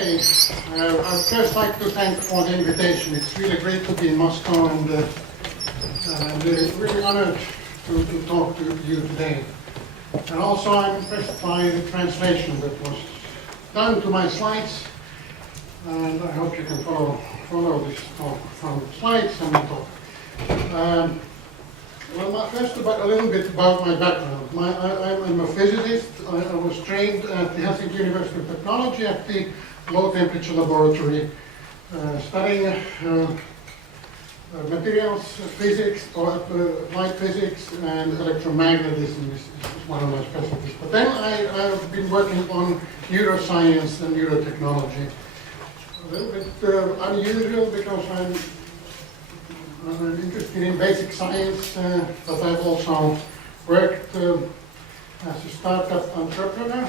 Okay, I'd first like to thank for the invitation. It's really great to be in Moscow and really honored to talk to you today. And also I'm impressed by the translation that was done to my slides, and I hope you can follow this talk from slides and the talk. Well, first a little bit about my background. I'm a physicist. I was trained at the Helsinki University of Technology at the low temperature laboratory, studying materials physics, light physics, and electromagnetism is one of my specialties. But then I've been working on neuroscience and neurotechnology. A little bit unusual because I'm interested in basic science, but I've also worked as a startup entrepreneur.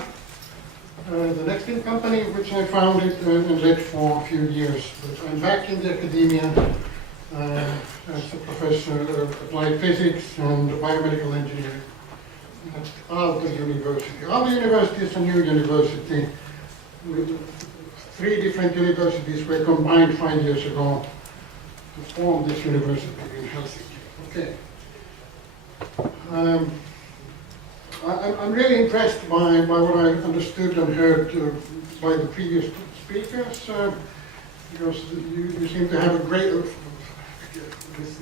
The next in company which I founded and led for a few years. But I'm back in the academia as a professor of applied physics and biomedical engineering at Aalto University. Aalto University is a new university. 3 different universities were combined 5 years ago to form this university in Helsinki. Okay. I'm really impressed by what I understood and heard by the previous speakers, because you seem to have a great, this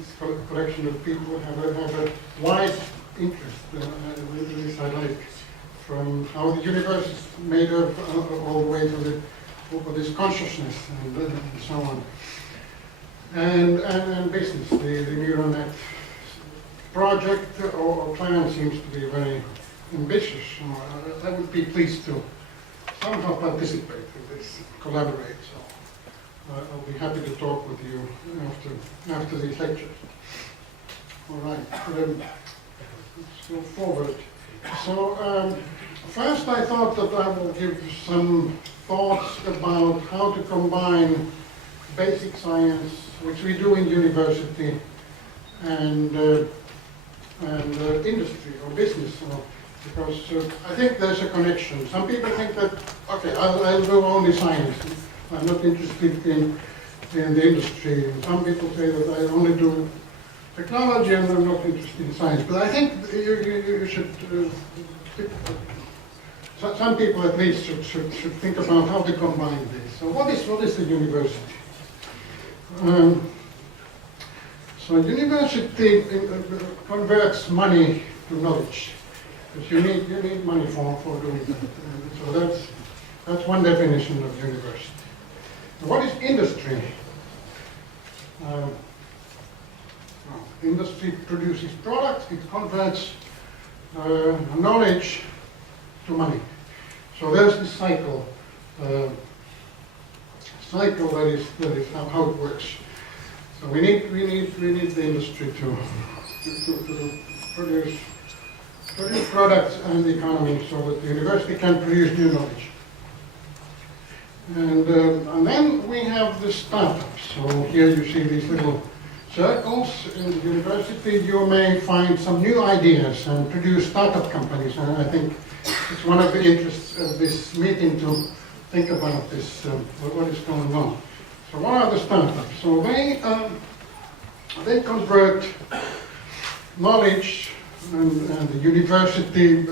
collection of people have a wide interest, which I like, from how the universe is made up all the way to this consciousness and so on. And business, the NeuroNet project or plan seems to be very ambitious. So I would be pleased to somehow participate in this, collaborate. So I'll be happy to talk with you after these lectures. All right, let's go forward. So first I thought that I will give some thoughts about how to combine basic science, which we do in university, and industry or business, because I think there's a connection. Some people think that, okay, I'll do only science. I'm not interested in the industry. And some people say that I only do technology and I'm not interested in science. But I think you should, some people at least should think about how to combine this. So what is the university? So university converts money to knowledge, because you need money for doing that. So that's one definition of university. What is industry? Industry produces products. It converts knowledge to money. So there's this cycle. That is how it works. So we need the industry to produce products and the economy, so that the university can produce new knowledge. And then we have the startups. So here you see these little circles. In the university you may find some new ideas and produce startup companies, and I think it's one of the interests of this meeting to think about this, what is going on. So what are the startups? So they convert knowledge and the university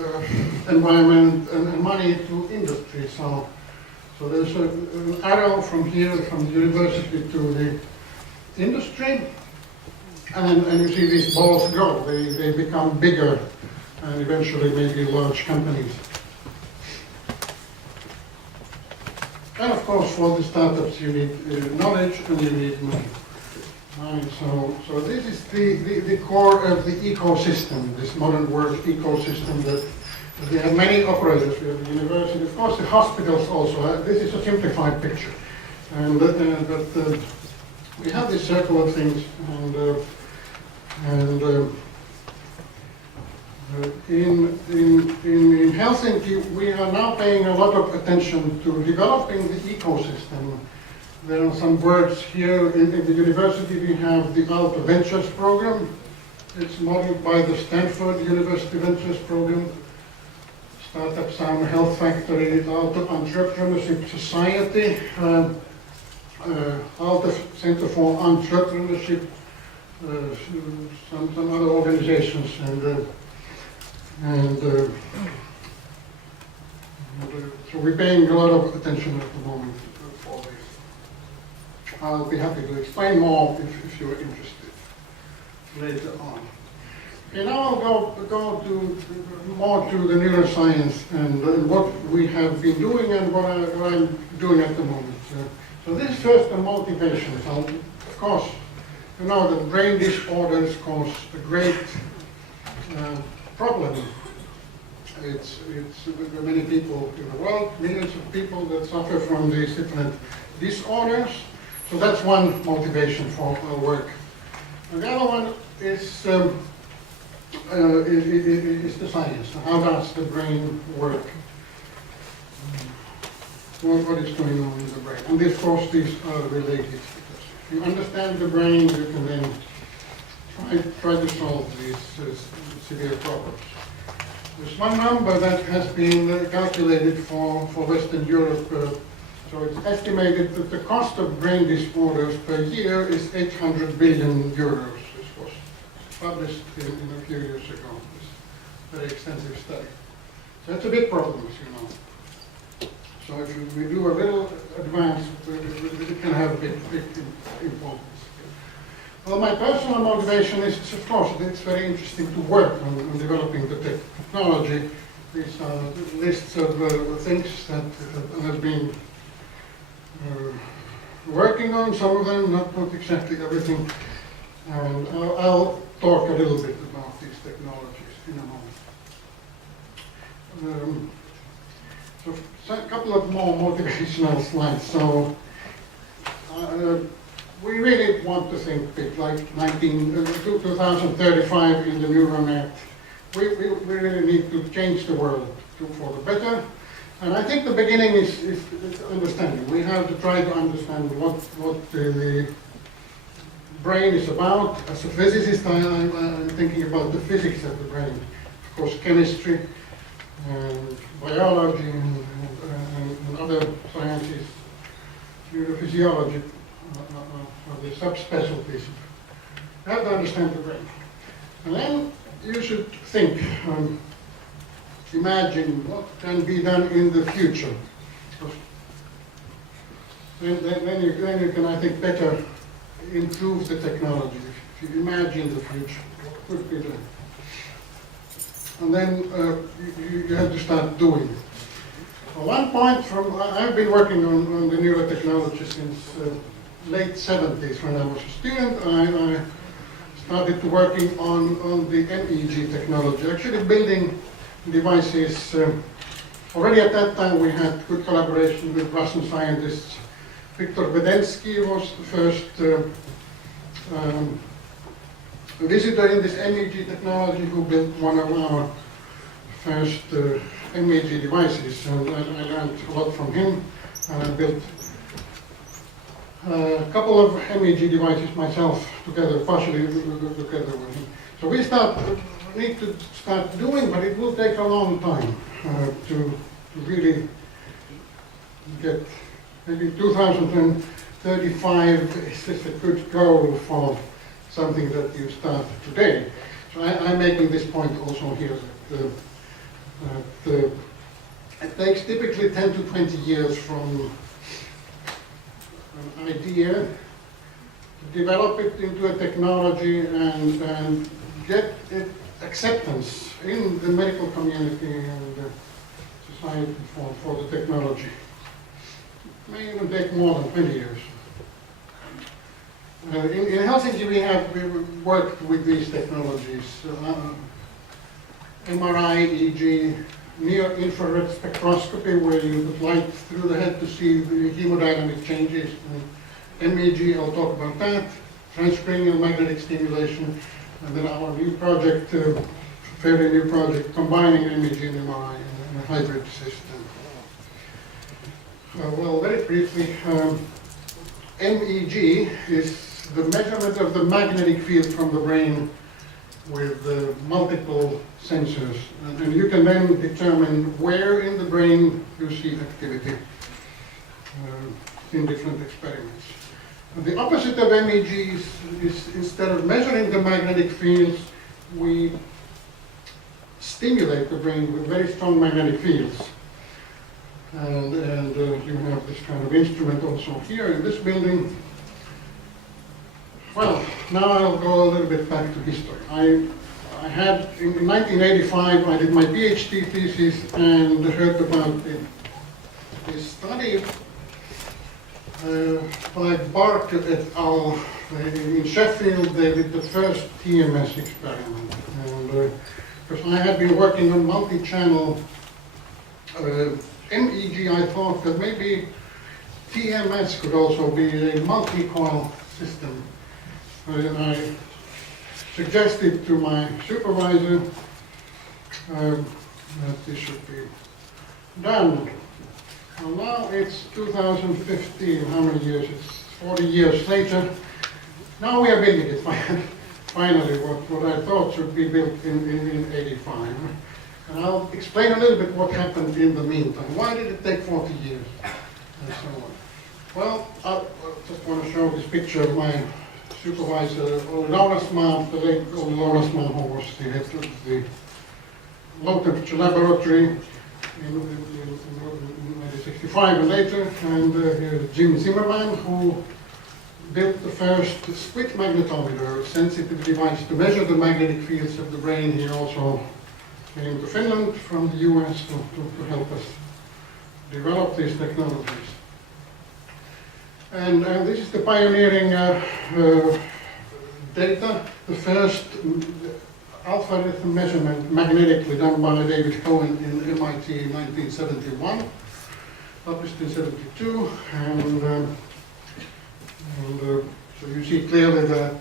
environment and money to industry. So there's an arrow from here, from the university to the industry, and you see these balls grow. They become bigger and eventually maybe large companies. And of course, for the startups, you need knowledge and you need money. So this is the core of the ecosystem, this modern world ecosystem that we have many operators. We have the university, of course, the hospitals also. This is a simplified picture, and but we have this circle of things, in Helsinki, we are now paying a lot of attention to developing the ecosystem. There are some words here. In the university, we have the Aalto Ventures program. It's modeled by the Stanford University Ventures program. startup Sound Health Factory, Aalto Entrepreneurship Society, Aalto Center for Entrepreneurship, some other organizations, and so we're paying a lot of attention at the moment for this. I'll be happy to explain more if you're interested later on. Okay, now I'll go more to the neuroscience and what we have been doing and what I'm doing at the moment. So this is first the motivation. So of course, you know that brain disorders cause a great problem. It's there are many people in the world, millions of people that suffer from these different disorders. So that's one motivation for our work. And the other one is the science. How does the brain work? What is going on in the brain? And of course these are related. Because if you understand the brain, you can then try to solve these severe problems. There's one number that has been calculated for Western Europe. So it's estimated that the cost of brain disorders per year is 800 billion euros. This was published in a few years ago, this very extensive study. So it's a big problem, as you know. So if we do a little advance, it can have big importance. Well, my personal motivation is, of course, it's very interesting to work on developing the technology. These are lists of things that have been working on, some of them, not exactly everything. And I'll talk a little bit about these technologies in a moment. So a couple of more motivational slides. So we really want to think big, like 2035 in the neural net. We really need to change the world for the better. And I think the beginning is understanding. We have to try to understand what the brain is about. As a physicist, I'm thinking about the physics of the brain. Of course, chemistry, and biology, and other sciences, neurophysiology, are the subspecialties. You have to understand the brain. And then you should think, imagine what can be done in the future. Then you can, I think, better improve the technology. If you imagine the future, what could be done? And then you have to start doing it. Well, one point I've been working on the neurotechnology since late 70s when I was a student. I started to working on the MEG technology, actually building devices. Already at that time we had good collaboration with Russian scientists. Viktor Vedensky was the first visitor in this MEG technology who built one of our first MEG devices, and I learned a lot from him. And I built a couple of MEG devices myself together, partially together with him. So we need to start doing, but it will take a long time to really get. Maybe 2035 is a good goal for something that you start today. So I'm making this point also here. That it takes typically 10 to 20 years from an idea to develop it into a technology and get it acceptance in the medical community and society for the technology. It may even take more than 20 years. In Helsinki we worked with these technologies. MRI, EEG, near-infrared spectroscopy, where you put light through the head to see the hemodynamic changes. And MEG, I'll talk about that. Transcranial magnetic stimulation. And then our new project, fairly new project, combining MEG and MRI in a hybrid system. Well, very briefly, MEG is the measurement of the magnetic field from the brain with multiple sensors, and you can then determine where in the brain you see activity in different experiments. The opposite of MEG is instead of measuring the magnetic fields, we stimulate the brain with very strong magnetic fields. And you have this kind of instrument also here in this building. Well, now I'll go a little bit back to history. I had, in 1985, I did my PhD thesis and heard about this study by Barker et al. In Sheffield. They did the first TMS experiment. And because I had been working on multi-channel MEG, I thought that maybe TMS could also be a multi-coil system. And I suggested to my supervisor that this should be done. Well, now it's 2015, how many years? It's 40 years later. Now we are building it finally, what I thought should be built in 85. And I'll explain a little bit what happened in the meantime. Why did it take 40 years? And so on. Well, I just want to show this picture of my supervisor, Olli Laurasmaa, the late Olli Laurasmaa, who was the head of the low temperature laboratory in 1965 and later. And here's Jim Zimmerman, who built the first split magnetometer, a sensitive device to measure the magnetic fields of the brain. He also came to Finland from the US to help us develop these technologies. And this is the pioneering data, the first alpha rhythm measurement magnetically done by David Cohen in MIT in 1971, published in 72, so you see clearly that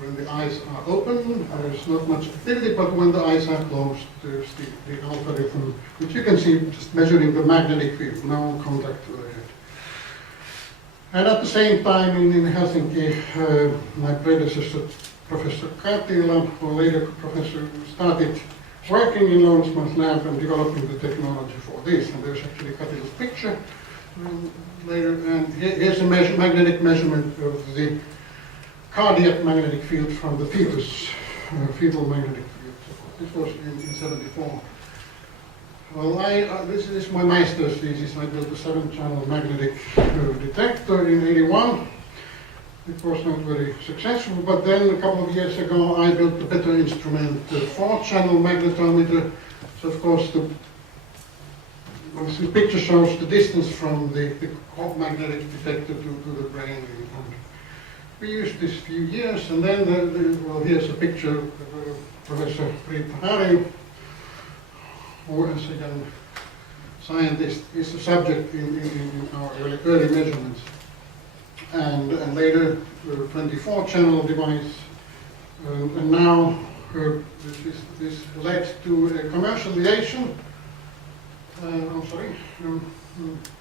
when the eyes are open, there's not much activity, but when the eyes are closed, there's the alpha rhythm, which you can see just measuring the magnetic field, no contact to the head. And at the same time in Helsinki, my predecessor, Professor Kartila, or later professor, started working in Laurasmaa's lab and developing the technology for this. And there's actually Kartila's picture later. And here's a magnetic measurement of the cardiac magnetic field from the fetus, fetal magnetic field. This was in 74. Well, this is my master's thesis. I built a 7-channel magnetic detector in 81. It was not very successful, but then a couple of years ago I built a better instrument, a 4-channel magnetometer. So of course the picture shows the distance from the magnetic detector to the brain. And we used this a few years, and then well, here's a picture of Professor Risto Ilmoniemi, who as a young scientist is a subject in our early measurements. And later, the 24-channel device, and now this led to a commercialization.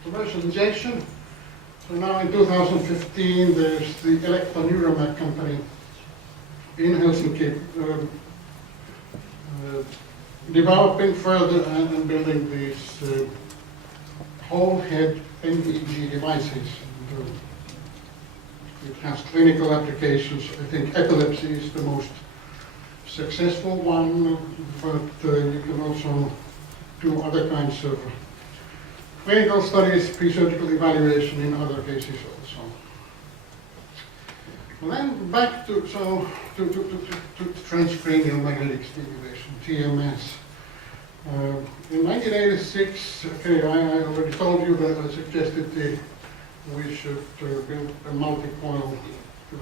Commercialization. So now in 2015, there's the Neuromag company in Helsinki developing further and building these whole head MEG devices. It has clinical applications. I think epilepsy is the most successful one, but you can also do other kinds of clinical studies, pre-surgical evaluation in other cases also. And then back to transcranial magnetic stimulation, TMS. In 1986, okay, I already told you that I suggested we should build a multi-coil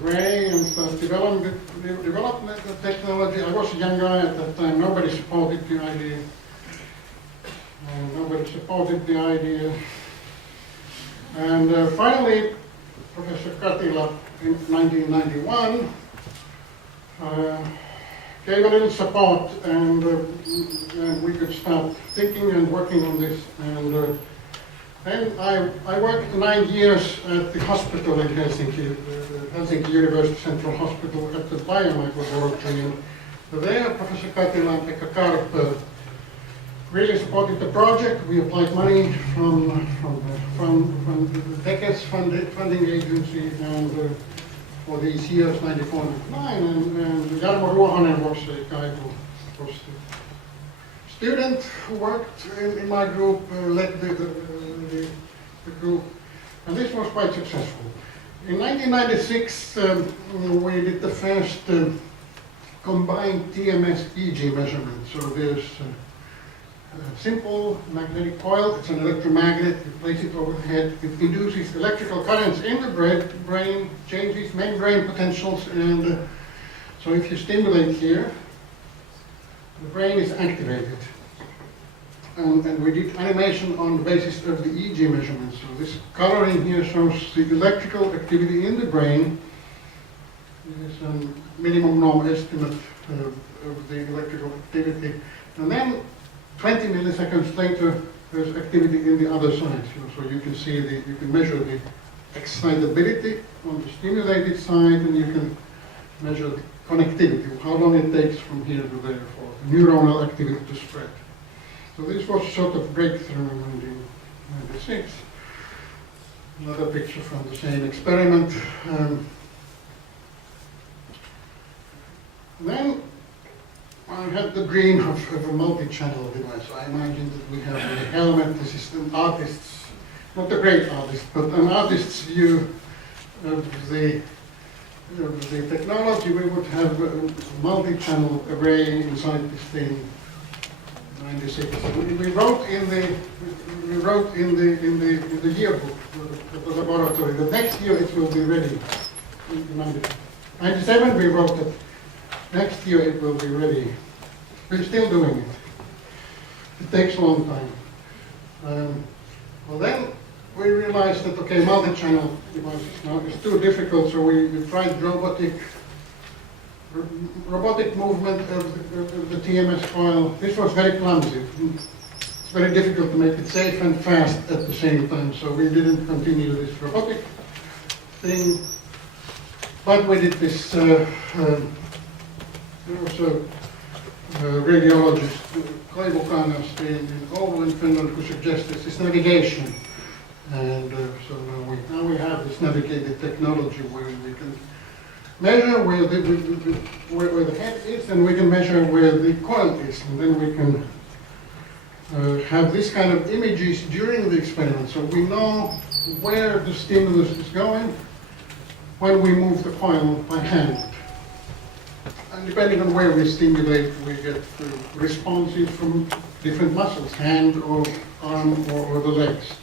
array and start development of technology. I was a young guy at that time. Nobody supported the idea. And finally, Professor Kartila in 1991 gave a little support, and we could start thinking and working on this. And then I worked 9 years at the hospital in Helsinki, the Helsinki University Central Hospital, at the biomic laboratory. And So there, Professor Katila and Pekka Karp really supported the project. We applied money from the Tekes funding agency, and for these years, 94 and 99, and Jarmo Ruohonen was a guy who was the student who worked in my group, led the group, and this was quite successful. In 1996, we did the first combined TMS EG measurement. So there's a simple magnetic coil, it's an electromagnet, you place it over the head, it induces electrical currents in the brain, changes membrane potentials, and so if you stimulate here, the brain is activated. And we did animation on the basis of the EG measurements. So this coloring here shows the electrical activity in the brain. This is a minimum norm estimate of the electrical activity. And then 20 milliseconds later, there's activity in the other side. So you can see you can measure the excitability on the stimulated side, and you can measure the connectivity, how long it takes from here to there for neuronal activity to spread. So this was sort of breakthrough in 1996. Another picture from the same experiment. Then I had the dream of a multi-channel device. I imagined that we have a helmet. This is an artist's, not a great artist, but an artist's view of the technology. We would have a multi-channel array inside this thing. 96. We wrote in the yearbook of the laboratory that next year it will be ready. In 97 we wrote that next year it will be ready. We're still doing it. It takes a long time. Well, then we realized that okay, multi-channel devices now is too difficult, so we tried robotic movement of the TMS coil. This was very clumsy. It's very difficult to make it safe and fast at the same time, so we didn't continue this robotic thing. But we did this, there was a radiologist, Koivu Kangas in Oulu in Finland, who suggested this navigation. And so now we have this navigated technology where we can measure where the head is, and we can measure where the coil is, and then we can have this kind of images during the experiment. So we know where the stimulus is going when we move the coil by hand. And depending on where we stimulate, we get responses from different muscles, hand or arm or the legs.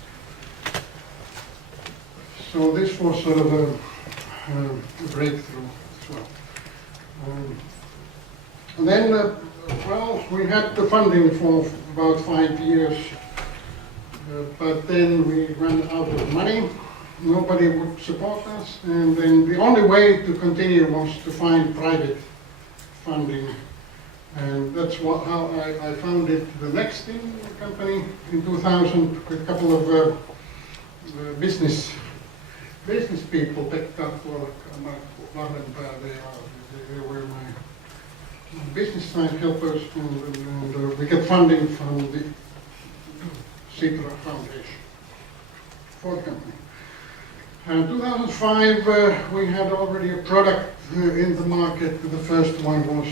So this was sort of a breakthrough as well. And then, well, we had the funding for about 5 years, but then we ran out of money. Nobody would support us, and then the only way to continue was to find private funding, and that's how I founded the Nextin company in 2000 with a couple of business people, Pekka, they were my business side helpers, and we get funding from the Sitra Foundation for the company. In 2005, we had already a product in the market. The first one was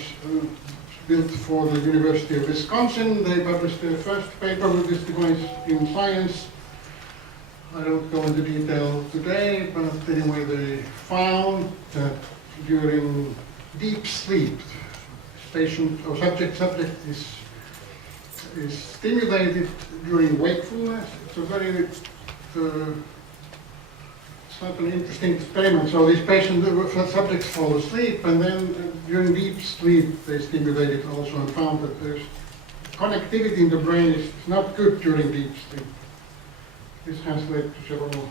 built for the University of Wisconsin. They published their first paper with this device in Science. I don't go into detail today, but anyway, they found that during deep sleep, patient or subject is stimulated during wakefulness. It's a very it's not an interesting experiment. So these subjects fall asleep, and then during deep sleep they stimulated also and found that there's connectivity in the brain is not good during deep sleep. This has led to several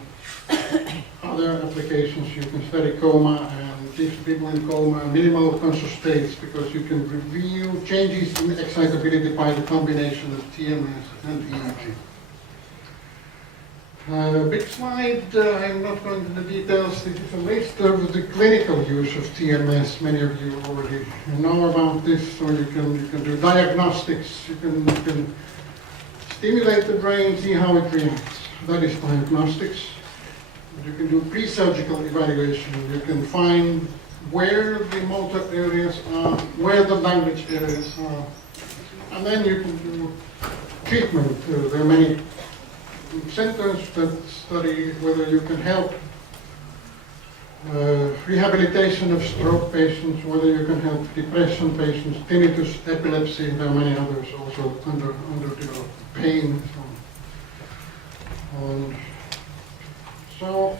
other applications. You can study coma and teach people in coma, minimal conscious states, because you can review changes in excitability by the combination of TMS and EEG. Big slide, I'm not going into the details. This is a list of the clinical use of TMS. Many of you already know about this, so you can do diagnostics, you can stimulate the brain, see how it reacts. That is diagnostics. You can do pre-surgical evaluation. You can find where the motor areas are, where the language areas are. And then you can do treatment. There are many centers that study whether you can help rehabilitation of stroke patients, whether you can help depression patients, tinnitus, epilepsy, and there are many others also under developed pain and so on. And so,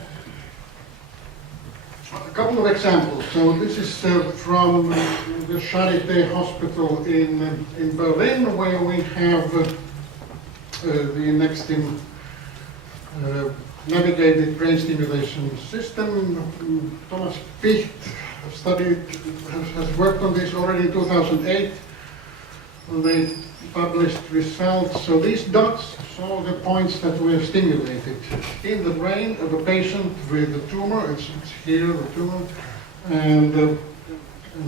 a couple of examples. So this is from the Charité Hospital in Berlin, where we have the Nextim navigated brain stimulation system. Thomas Picht has worked on this already in 2008. They published results. So these dots show the points that were stimulated in the brain of a patient with a tumor. It's here, the tumor. And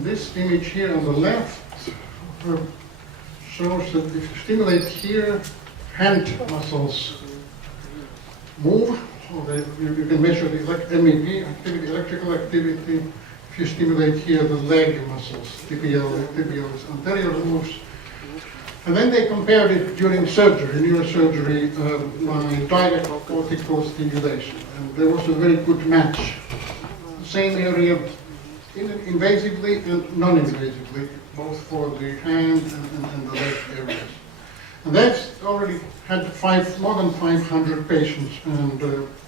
this image here on the left shows that if you stimulate here, hand muscles move. So you can measure the MEP activity, electrical activity. If you stimulate here, the leg muscles, tibialis anterior moves. And then they compared it during surgery, neurosurgery, by direct cortical stimulation. And there was a very good match. Same area, invasively and non-invasively, both for the hand and the leg areas. And that's already had more than 500 patients, and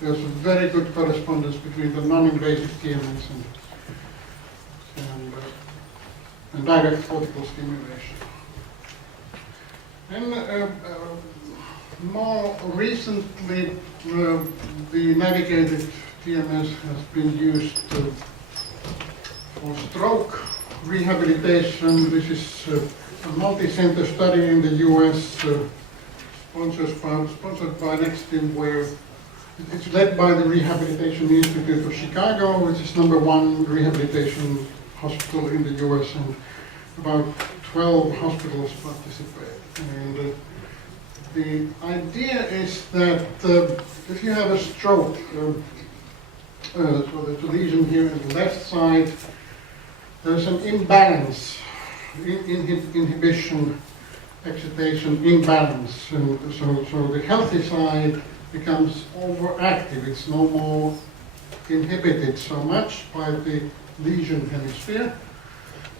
there's a very good correspondence between the non-invasive TMS and direct cortical stimulation. And more recently, the navigated TMS has been used for stroke rehabilitation. This is a multi-center study in the US, sponsored by Nextim, where it's led by the Rehabilitation Institute of Chicago, which is #1 rehabilitation hospital in the US, and about 12 hospitals participate. And the idea is that if you have a stroke, so there's a lesion here on the left side, there's an imbalance, inhibition, excitation, imbalance. And so the healthy side becomes overactive. It's no more inhibited so much by the lesion hemisphere.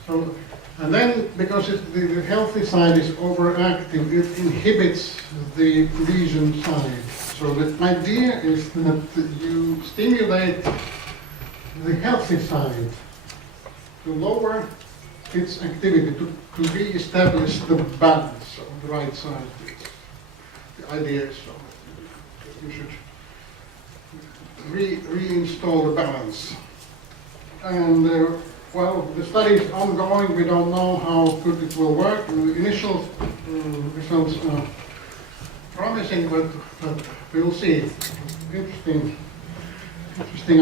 So, and then, because the healthy side is overactive, it inhibits the lesion side. So the idea is that you stimulate the healthy side to lower its activity, to re-establish the balance on the right side. The idea is so. You should reinstall the balance. And well, the study is ongoing. We don't know how good it will work. The initial results are promising, but we'll see. Interesting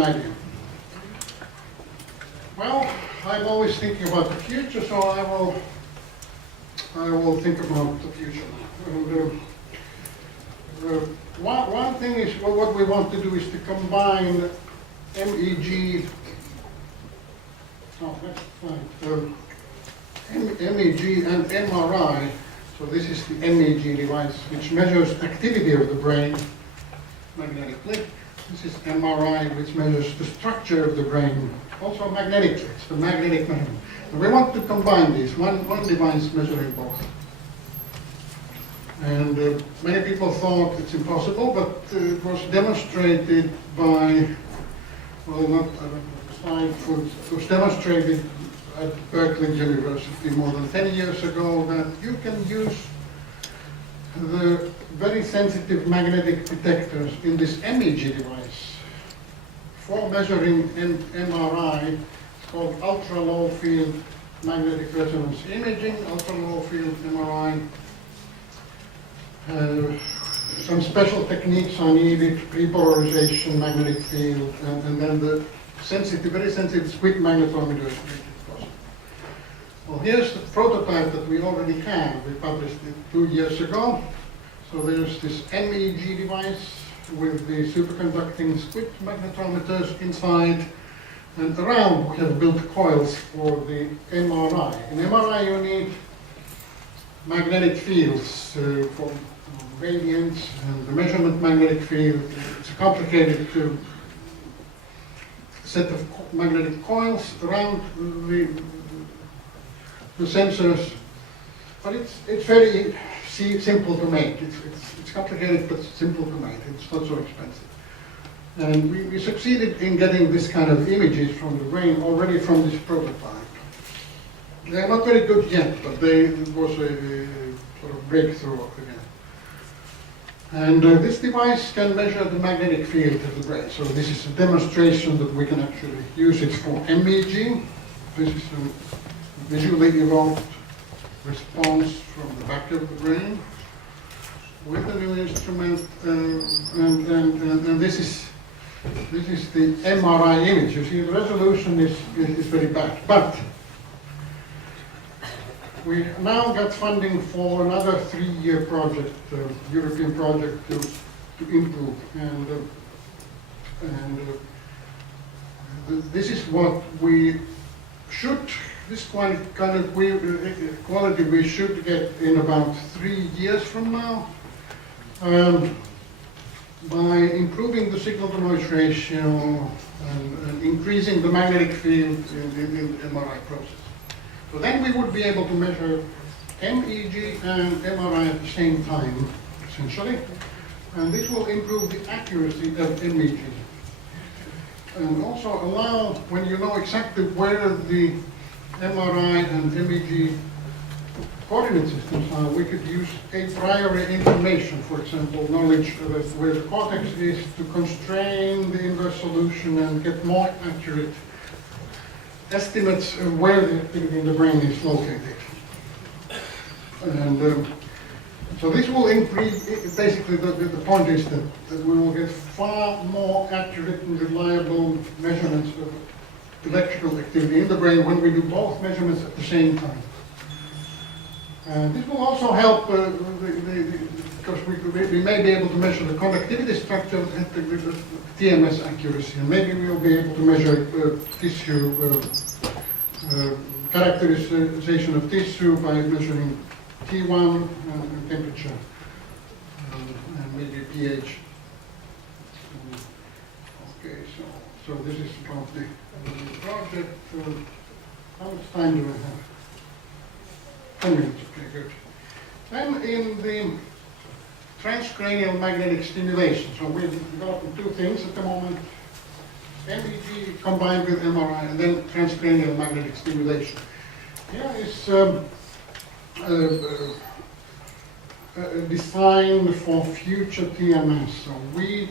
idea. Well, I'm always thinking about the future, so I will think about the future. And, one thing is, what we want to do is to combine MEG. MEG and MRI. So this is the MEG device, which measures activity of the brain magnetically. This is MRI, which measures the structure of the brain, also magnetically. It's the magnetic measurement. And we want to combine these, one device measuring both. And many people thought it's impossible, but it was demonstrated by, well, not, I don't know, it was demonstrated at Berkeley University more than 10 years ago that you can use the very sensitive magnetic detectors in this MEG device for measuring MRI. It's called ultra-low field magnetic resonance imaging, ultra-low field MRI. some special techniques are needed, prepolarization, magnetic field, and then the sensitive, very sensitive squid magnetometer is possible. Well, here's the prototype that we already have. We published it 2 years ago. So there's this MEG device with the superconducting squid magnetometers inside, and around we have built coils for the MRI. In MRI you need magnetic fields for radiance and the measurement magnetic field. It's a complicated set of magnetic coils around the sensors, but it's very simple to make. It's complicated but simple to make. It's not so expensive. And we succeeded in getting this kind of images from the brain already from this prototype. They are not very good yet, but it was a sort of breakthrough again. And this device can measure the magnetic field of the brain. So this is a demonstration that we can actually use it for MEG. This is a visually evoked response from the back of the brain with a new instrument, and this is the MRI image. You see, the resolution is very bad, but we now got funding for another 3-year project, European project to improve, and this is what we should. This kind of quality we should get in about 3 years from now, by improving the signal-to-noise ratio and increasing the magnetic field in the MRI process. So then we would be able to measure MEG and MRI at the same time, essentially, and this will improve the accuracy of MEG. And also allow, when you know exactly where the MRI and MEG coordinate systems are, we could use a priori information, for example, knowledge of where the cortex is, to constrain the inverse solution and get more accurate estimates of where the activity in the brain is located. And so this will increase, basically the point is that we will get far more accurate and reliable measurements of electrical activity in the brain when we do both measurements at the same time. And this will also help, because we may be able to measure the conductivity structure at the TMS accuracy, and maybe we will be able to measure tissue characterization of tissue by measuring T1 and temperature, and maybe pH. Okay, so this is about the project. How much time do I have? 10 minutes, okay, good. Then in the transcranial magnetic stimulation, so we're developing 2 things at the moment: MEG combined with MRI, and then transcranial magnetic stimulation. Here is designed for future TMS. So we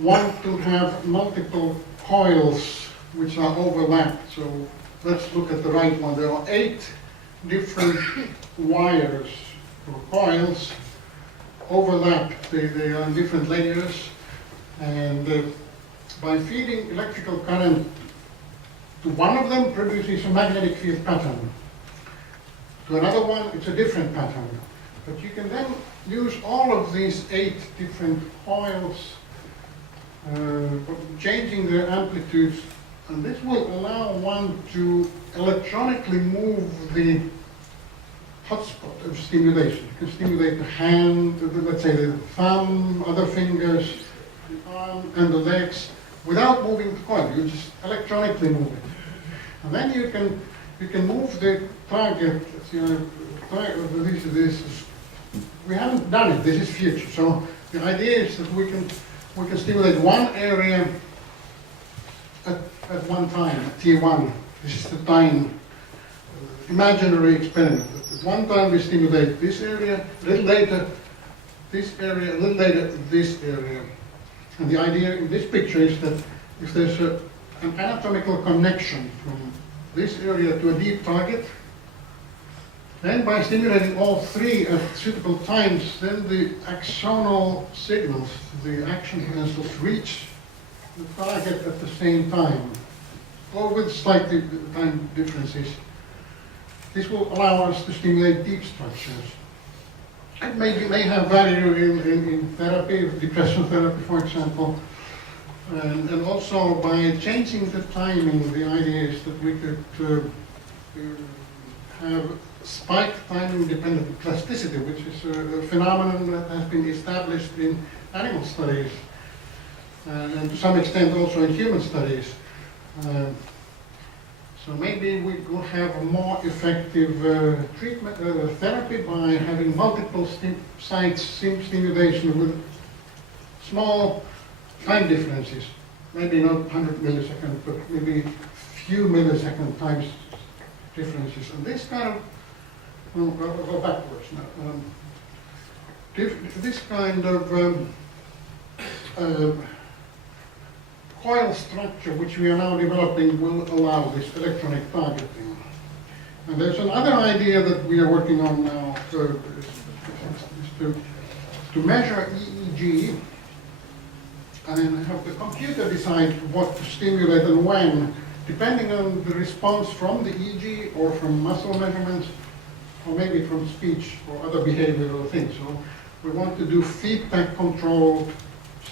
want to have multiple coils which are overlapped. So let's look at the right one. There are 8 different wires or coils overlapped. They are in different layers, and by feeding electrical current to one of them produces a magnetic field pattern. To another one, it's a different pattern. But you can then use all of these 8 different coils, changing their amplitudes, and this will allow one to electronically move the hotspot of stimulation. You can stimulate the hand, let's say the thumb, other fingers, the arm, and the legs without moving the coil. You just electronically move it. And then you can move the target. You know, we haven't done it. This is future. So the idea is that we can stimulate one area at one time, at T1. This is the time, imaginary experiment. At one time we stimulate this area, a little later this area, a little later this area. And the idea in this picture is that if there's an anatomical connection from this area to a deep target, Then by stimulating all three at suitable times, then the axonal signals, the action potentials, reach the target at the same time, or with slight time differences. This will allow us to stimulate deep structures. It may have value in therapy, depression therapy, for example. And also by changing the timing, the idea is that we could have spike timing-dependent plasticity, which is a phenomenon that has been established in animal studies, and to some extent also in human studies. So maybe we will have a more effective treatment therapy by having multiple sites stimulation with small time differences. Maybe not 100 milliseconds, but maybe few millisecond times differences. And this kind of, we'll go backwards now. This kind of coil structure, which we are now developing, will allow this electronic targeting. And there's another idea that we are working on now, is to measure EEG and have the computer decide what to stimulate and when, depending on the response from the EEG or from muscle measurements, or maybe from speech or other behavioral things. So we want to do feedback controlled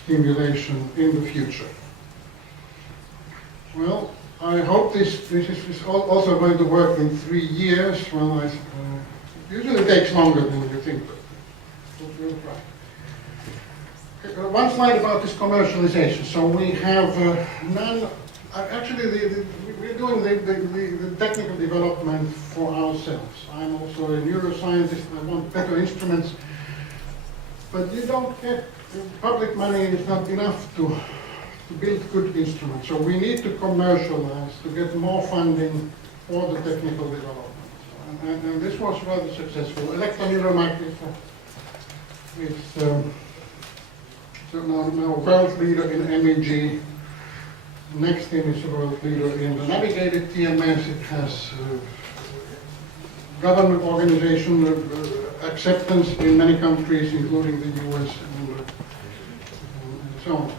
stimulation in the future. Well, I hope this is also going to work in 3 years. Well, usually it takes longer than you think, but we'll try. One slide about this commercialization. So we have actually we're doing the technical development for ourselves. I'm also a neuroscientist. I want better instruments, but you don't get public money. It's not enough to build good instruments. So we need to commercialize to get more funding for the technical development. And this was rather successful. Electroneuromarket is now a world leader in MEG. Next thing is a world leader in the navigated TMS. It has government organization acceptance in many countries, including the US and so on.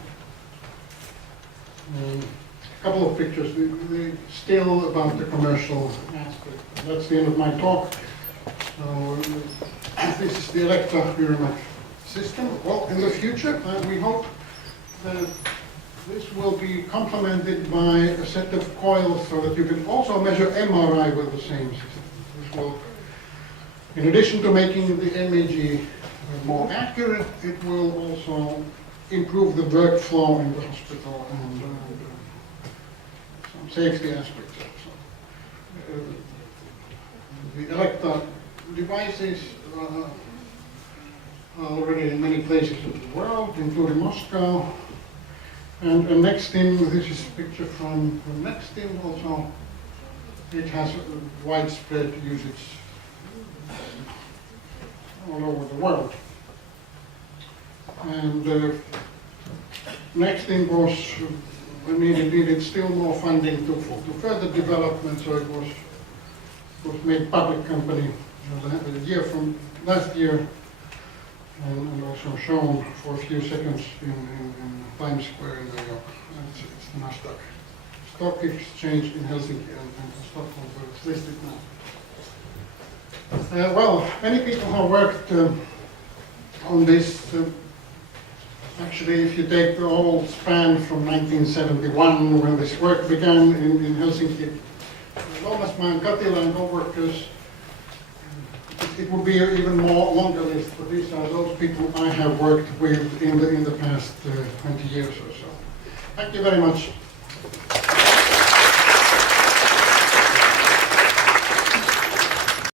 A couple of pictures, still about the commercial aspect. That's the end of my talk. So this is the electroneuromarket system. Well, in the future, we hope that this will be complemented by a set of coils so that you can also measure MRI with the same system. This will, in addition to making the MEG more accurate, it will also improve the workflow in the hospital and some safety aspects also. The Elekta devices are already in many places in the world, including Moscow. And next thing, this is a picture from next thing also. It has widespread usage all over the world. And next thing was, it needed still more funding to further development, so it was made public company a year from last year, and also shown for a few seconds in Times Square in New York. It's the Nasdaq Stock Exchange in Helsinki and Stockholm, where it's listed now. Well, many people have worked on this. Actually, if you take the whole span from 1971, when this work began in Helsinki, Thomas Mann, Katila and co-workers, it would be an even more longer list, but these are those people I have worked with in the past 20 years or so. Thank you very much.